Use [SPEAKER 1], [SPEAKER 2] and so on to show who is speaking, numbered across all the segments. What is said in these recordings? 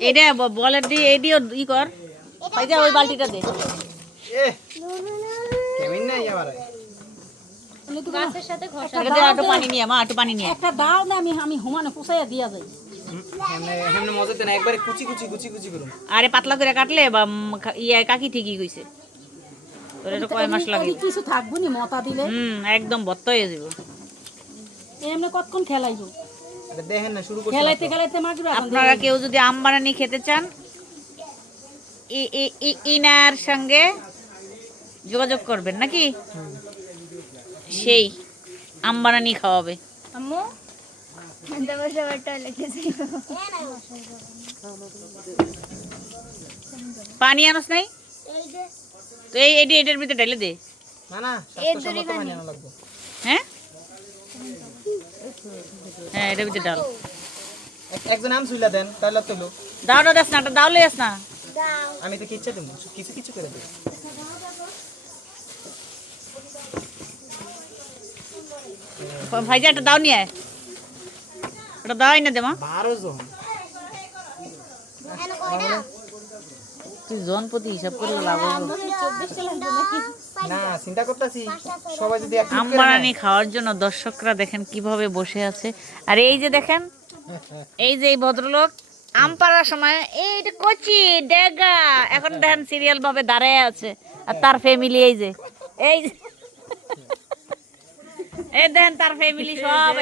[SPEAKER 1] এটা ব- দিয়ে এডিও ই কর। পাইজা ওই বালতিটা দে।
[SPEAKER 2] এ কেমন নাই আবার।
[SPEAKER 3] গাছের সাথে ঘষা।
[SPEAKER 1] এটা দিয়ে একটু পানি নিয়ে মা একটু পানি নিয়ে।
[SPEAKER 4] একটা দাও না আমি আমি হুমানে পুষাইয়া দিয়া যাই।
[SPEAKER 2] এমনি এমনি মজা দেন একবারে কুচি কুচি কুচি কুচি করুন।
[SPEAKER 1] আরে পাতলা করে কাটলে বা ইয়ে কাকি ঠিকই কইছে। তোর এটা কয় মাস লাগে।
[SPEAKER 4] কিছু থাকব নি মতা দিলে।
[SPEAKER 1] হুম একদম বত্ত হয়ে যাব
[SPEAKER 4] এমনি কতক্ষণ খেলাইব?
[SPEAKER 2] দেখেন না শুরু
[SPEAKER 4] খেলাইতে খেলাইতে
[SPEAKER 1] আপনারা কেউ যদি আম বানানি খেতে চান ইনার সঙ্গে যোগাযোগ করবেন নাকি? সেই আম বানানি খাওয়াবে।
[SPEAKER 3] আম্মু?
[SPEAKER 1] পানি আনস নাই? তো এই এটি এটার ভিতরে ঢেলে দে।
[SPEAKER 2] না না স্বাস্থ্যসম্মত পানি আনা লাগবে
[SPEAKER 1] হ্যাঁ হ্যাঁ এটার ভিতরে ডাল।
[SPEAKER 2] একজন আম সুইলা দেন তাহলে তো লোক।
[SPEAKER 1] দাও দাও দাস না এটা দাও লই না।
[SPEAKER 2] আমি তো কিচ্ছা দেবো কিছু কিছু করে দেবো।
[SPEAKER 1] ভাইজা একটা দাও নিয়ে আয়। ওটা দাও না দে মা।
[SPEAKER 2] বারো জন।
[SPEAKER 1] তুই জন প্রতি হিসাব করলে লাভ হবে।
[SPEAKER 2] না চিন্তা করতেছি। সবাই যদি এক
[SPEAKER 1] খাওয়ার জন্য দর্শকরা দেখেন কীভাবে বসে আছে। আর এই যে দেখেন এই যে এই ভদ্রলোক আম পাড়ার সময় এই কচি ডেগা। এখন দেখেন সিরিয়াল ভাবে দাঁড়ায় আছে। আর তার ফ্যামিলি এই যে এই যে- এই দেখেন তার ফ্যামিলি সব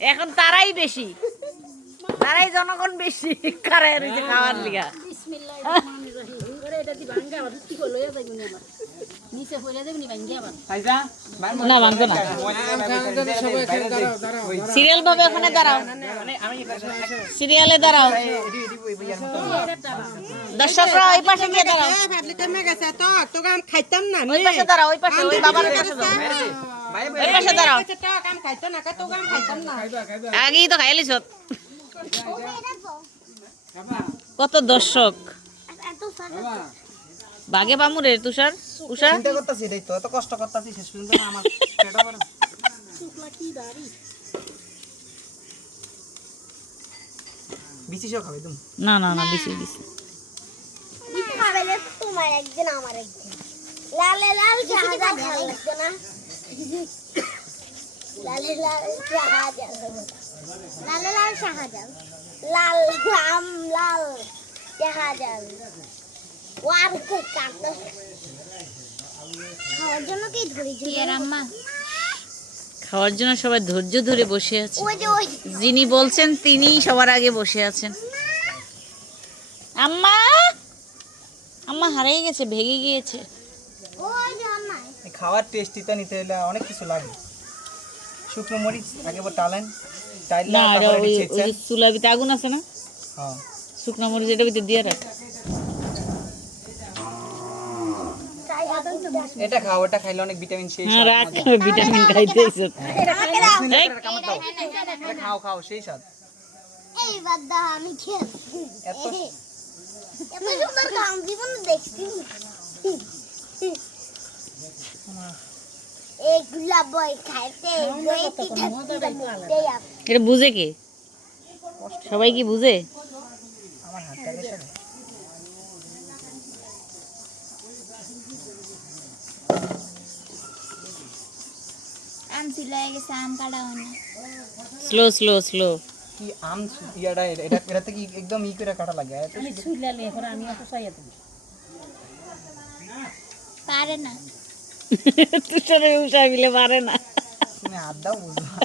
[SPEAKER 1] এখন তারাই বেশি। তারাই জনগণ বেশি। কারায় খাওয়ার লিগা?
[SPEAKER 4] নি যাবে নি
[SPEAKER 1] সিরিয়াল ভাবে ওখানে দাঁড়াও সিরিয়ালে দাঁড়াও দর্শকরা ওই পাশে গিয়ে দাঁড়াও
[SPEAKER 5] খাইতাম না
[SPEAKER 1] ওই পাশে দাঁড়াও ওই পাশে বাবার পাশে পাশে দাঁড়াও আগেই তো খাইলিস কত দর্শক বাগে বামুরে তুষার? উষা?
[SPEAKER 2] চিন্তা করতেছি এটাই তো এত কষ্ট করতেছি শেষ পর্যন্ত না আমার পেটও ভরে না। বিচি সহ খাবে তুমি
[SPEAKER 1] না না না বেশি বেশি
[SPEAKER 6] তোমার একদিন আমার একদিন লালে লাল শাহজাহান ভালো লাগতো না লালে লাল শাহজাহান লালে লাল শাহজাহান লাল রাম লাল শাহজাহান ওয়ার কাটতো খাওয়ার জন্য কি ধরে
[SPEAKER 3] টিয়ার আম্মা
[SPEAKER 1] খাওয়ার জন্য সবাই ধৈর্য ধরে বসে আছে। যিনি বলছেন তিনিই সবার আগে বসে আছেন। আম্মা আম্মা হারিয়ে গেছে ভেঙে গিয়েছে।
[SPEAKER 2] খাওয়ার টেস্টিটা নিতে হলে অনেক কিছু লাগে। শুকনো মরিচ আগে বার টালেন। টাইলে
[SPEAKER 1] না ওই
[SPEAKER 2] এটি
[SPEAKER 1] ওই
[SPEAKER 2] ছেঁচেন।
[SPEAKER 1] যে চুলা আগুন আছে না?
[SPEAKER 2] হ্যাঁ।
[SPEAKER 1] শুকনো মরিচ এটার ভিতরে দিয়ে রাখ।
[SPEAKER 2] এটা খাও এটা খাইলে অনেক ভিটামিন
[SPEAKER 1] হ্যাঁ রাখ ভিটামিন খাইতেছে। এই,
[SPEAKER 2] এটা খাও খাও সেই স্বাদ।
[SPEAKER 6] এইবার দাও আমি খেয়েছি
[SPEAKER 2] এত
[SPEAKER 6] এত সুন্দর কাম জীবনে দেখছি। এগুলা বই খাইতে গইতি থাকতে
[SPEAKER 1] এটা বুঝে কে? সবাই কি বুঝে
[SPEAKER 2] আমার হাতটা বেশ
[SPEAKER 3] ছিল গেছে আম কাটা হয় না
[SPEAKER 1] স্লো স্লো স্লো
[SPEAKER 2] কি আম ইয়াটা এটা এটা এটাতে কি একদম ই করে কাটা লাগে
[SPEAKER 4] আমি ছুইলালে এখন আমি পুষাইয়া দেব
[SPEAKER 3] পারে না
[SPEAKER 1] তুষারে উষা মিলে পারে না
[SPEAKER 2] তুমি হাত দাও বুঝবা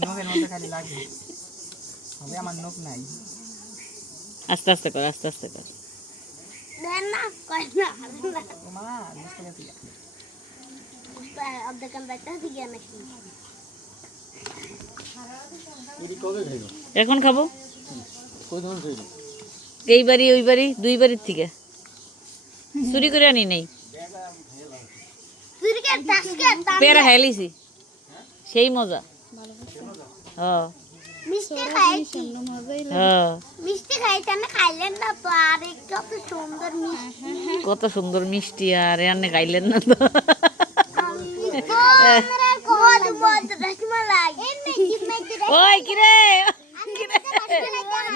[SPEAKER 2] নখের মধ্যে খালি লাগে হবে আমার নখ নাই
[SPEAKER 1] আস্তে আস্তে কর আস্তে আস্তে কর
[SPEAKER 6] না কই না
[SPEAKER 2] মা বুঝতে পারছি
[SPEAKER 6] অর্ধেক বাইটা দিয়ে নাকি
[SPEAKER 1] এখন খাব? এই বাড়ি ওই বাড়ি দুই বাড়ির থেকে। চুরি করে আনি নেই। পেয়ারা খাইলিছি সেই মজা। হ
[SPEAKER 6] মিষ্টি খাইছি
[SPEAKER 1] হ
[SPEAKER 6] মিষ্টি খাইতে না খাইলেন না তো আর কত সুন্দর মিষ্টি।
[SPEAKER 1] কত সুন্দর মিষ্টি আর এনে খাইলেন না তো। ওই কিরে?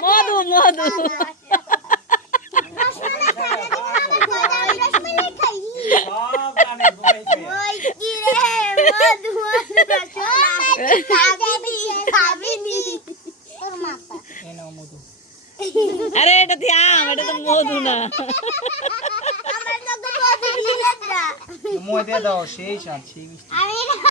[SPEAKER 1] মধু
[SPEAKER 6] মধু।
[SPEAKER 1] আরে এটা আম এটা তো মধু না।
[SPEAKER 2] মই দিয়ে দাও। সেই স্বাদ সেই মিষ্টি